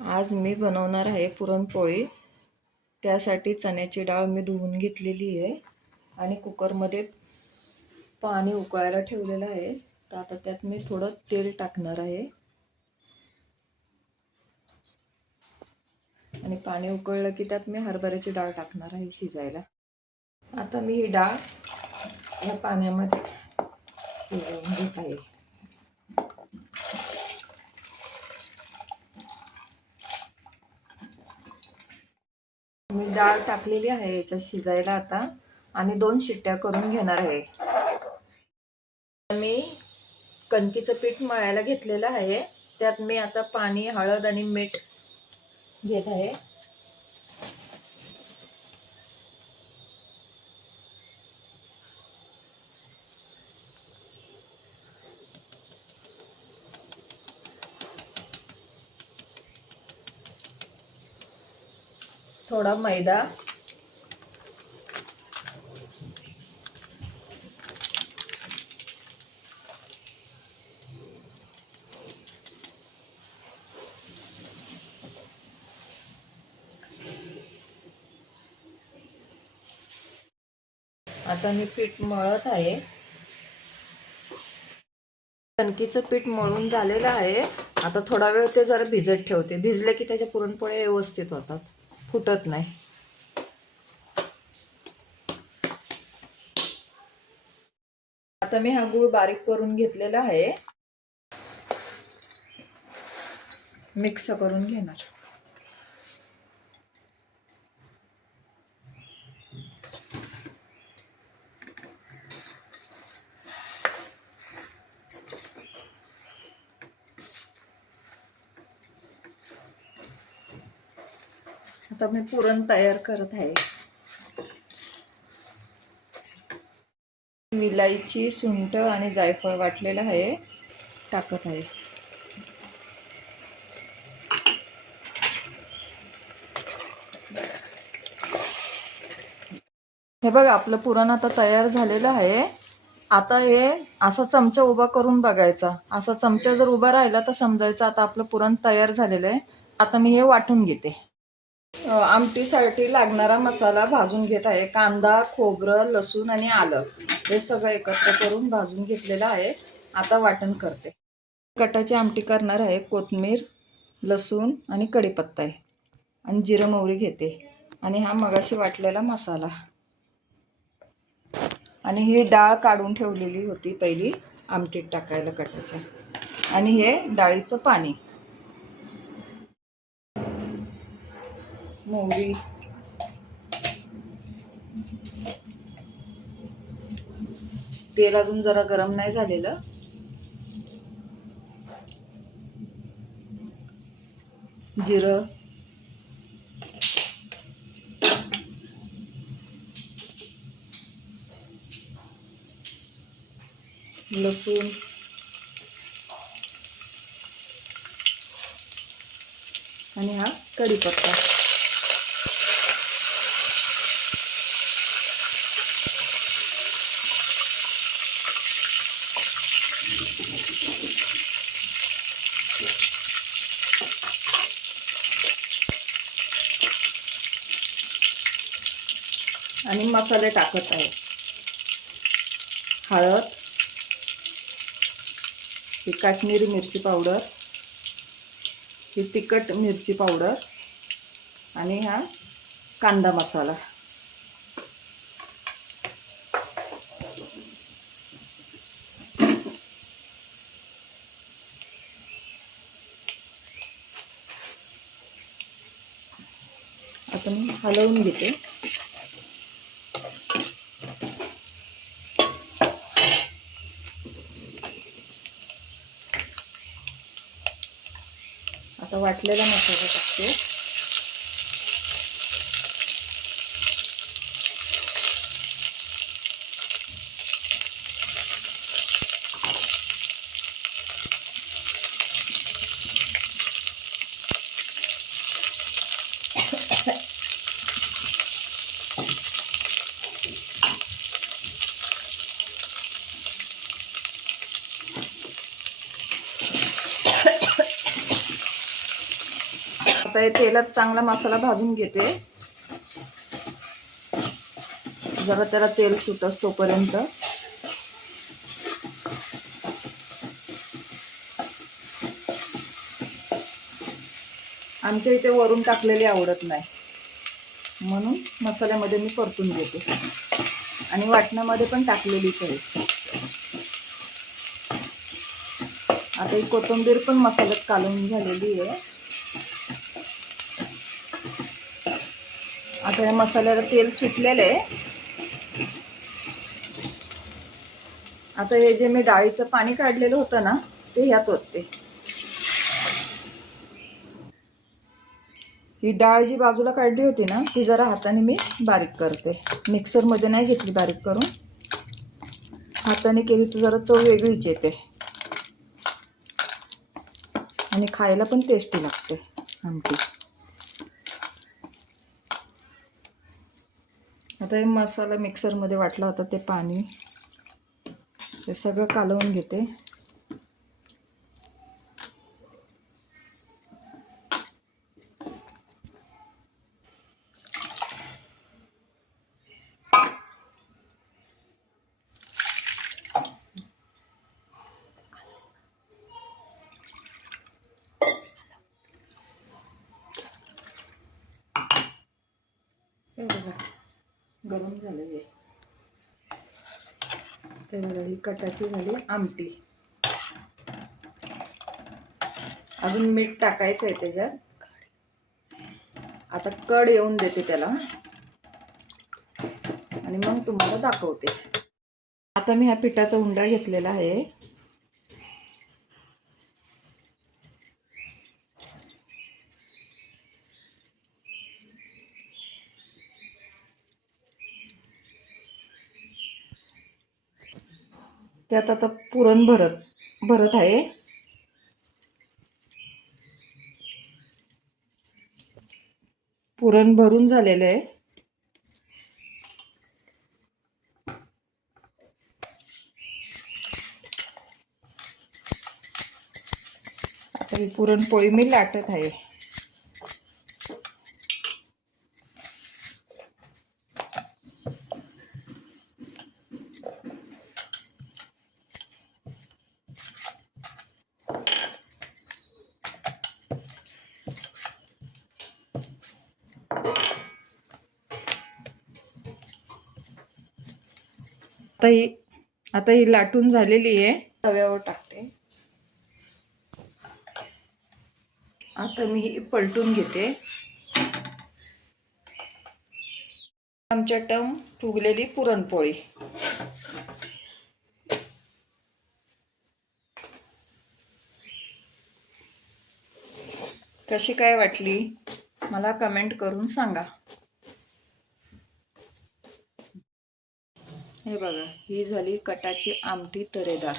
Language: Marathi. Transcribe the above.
आज मी बनवणार आहे पुरणपोळी. त्यासाठी चण्याची डाळ मी धुवून घेतलेली आहे आणि कुकरमध्ये पाणी उकळायला ठेवलेलं आहे. तर आता त्यात मी थोडं तेल टाकणार आहे. आणि पाणी उकळलं की त्यात मी हरभऱ्याची डाळ टाकणार आहे शिजायला. आता मी ही डाळ या पाण्यामध्ये शिजवून घेत आहे. डाळ टाकलेली आहे याच्यात शिजायला आता. आणि दोन शिट्ट्या करून घेणार आहे. मी कणकीचं पीठ मळायला घेतलेलं आहे. त्यात मी आता पाणी हळद आणि मीठ घेत आहे. थोडा मैदा. आता मी पीठ मळत आहे. कणकीचं पीठ मळून झालेलं आहे. आता थोडा वेळ ते जरा भिजत ठेवते. भिजले की त्याच्या पुरणपोळ्या व्यवस्थित होतात. फुटत नाही. आता मी हा गूळ बारीक करून घेतलेला आहे. मिक्स करून घेणार. आता मी पुरण तयार करत आहे. विलायची सुंठ आणि जायफळ वाटलेलं आहे. टाकत आहे. हे बघा आपलं पुरण आता तयार झालेलं आहे. आता हे असा चमचा उभा करून बघायचा. असा चमचा जर उभा राहिला तर समजायचं आता आपलं पुरण तयार झालेलं आहे. आता मी हे वाटून घेते. आमटीसाठी लागणारा मसाला भाजून घेत आहे. कांदा खोबरं लसूण आणि आलं हे सगळं एकत्र करून भाजून घेतलेलं आहे. आता वाटण करते. कटाची आमटी करणार आहे. कोथमीर लसूण आणि कढीपत्ता आहे. आणि जिरं मोहरी घेते. आणि हा मगाशी वाटलेला मसाला. आणि ही डाळ काढून ठेवलेली होती पहिली आमटीत टाकायला कटाच्या. आणि हे डाळीचं पाणी. मोहरी तेल अजून जरा गरम नाही झालेलं. जिरं. लसूण. आणि हा कढीपत्ता. आणि मसाले टाकत आहे. हळद ही काश्मीरी मिरची पावडर ही तिखट मिरची पावडर आणि हा कांदा मसाला. आता मी हलवून घेते. आता वाटलेला मसाला टाकतो. आता हे तेलात चांगला मसाला भाजून घेते. जरा त्याला तेल सुटस तोपर्यंत आमच्या इथे वरून टाकलेली आवडत नाही. म्हणून मसाल्यामध्ये मी परतून घेते. आणि वाटणामध्ये पण टाकलेलीच आहे. आता ही कोथिंबीर पण मसाल्यात कालवून झालेली आहे. आता या मसाल्याला तेल सुटलेलं आहे. आता हे जे मी डाळीचं पाणी काढलेलं होतं ना ते ह्यात होते ही डाळ जी बाजूला काढली होती ना ती जरा हाताने मी बारीक करते. मिक्सरमध्ये नाही घेतली बारीक करून. हाताने केली तर जरा चव वेगळीच येते. आणि खायला पण टेस्टी लागते आमची आता हे मसाला मिक्सरमध्ये वाटला होता ते पाणी. ते सगळं कालवून घेते. बघा. गरम झालं आहे ते बघा कटाची झाली आमटी. अजून मीठ टाकायचं आहे त्याच्यात. आता कड येऊन देते त्याला. आणि मग तुम्हाला दाखवते. आता मी ह्या पिठाचा उंडा घेतलेला आहे. त्यात आता पुरण भरत भरत आहे. पुरण भरून झालेलं आहे. आता ही पुरणपोळी मी लाटत आहे. आता ही आता ही लाटून झालेली आहे. तव्यावर टाकते. आता मी ही पलटून घेते. आमच्या टम फुगलेली पुरणपोळी. कशी काय वाटली? मला कमेंट करून सांगा. हे बघा ही झाली कटाची आमटी तरेदार.